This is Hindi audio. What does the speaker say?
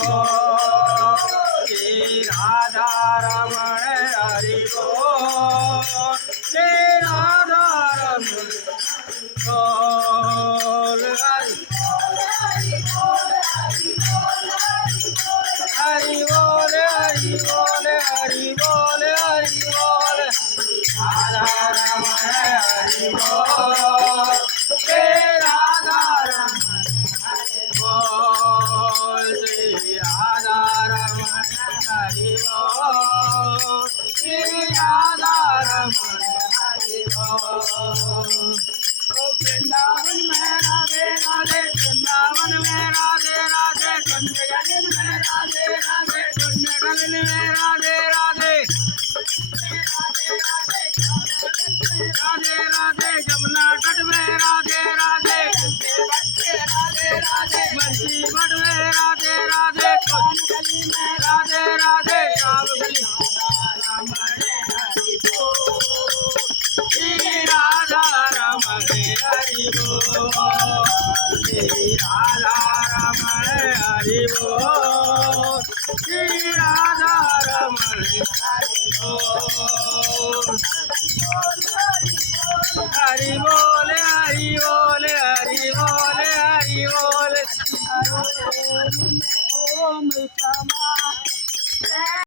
बोल श्री राधा रमण हरि बोल श्री राधा रमण बोल हरि बोल हरि बोल हरि बोल हरि बोल हरि बोल राधा रमण हरि बोल श्री राधा रमण हरि बोल श्री राधा रमण हरि बोल श्री राधा रमण हरि बोल वृंदावन में राधे राधे वृंदावन में राधे राधे कुंडगल में राधे राधे कुंडगल में राधे राधे राधे राधे जमुना तट में राधे राधे राधे राधे बंसी बट में राधे राधे गली में राधे राधे कावली रमण हरि बोल श्री राधा रमण हरि बोल श्री राधा रमण हरि बोल श्री राधा रमण हरि बोल हरि बोल हरि बोल हरि बोल हरि बोल ओम समा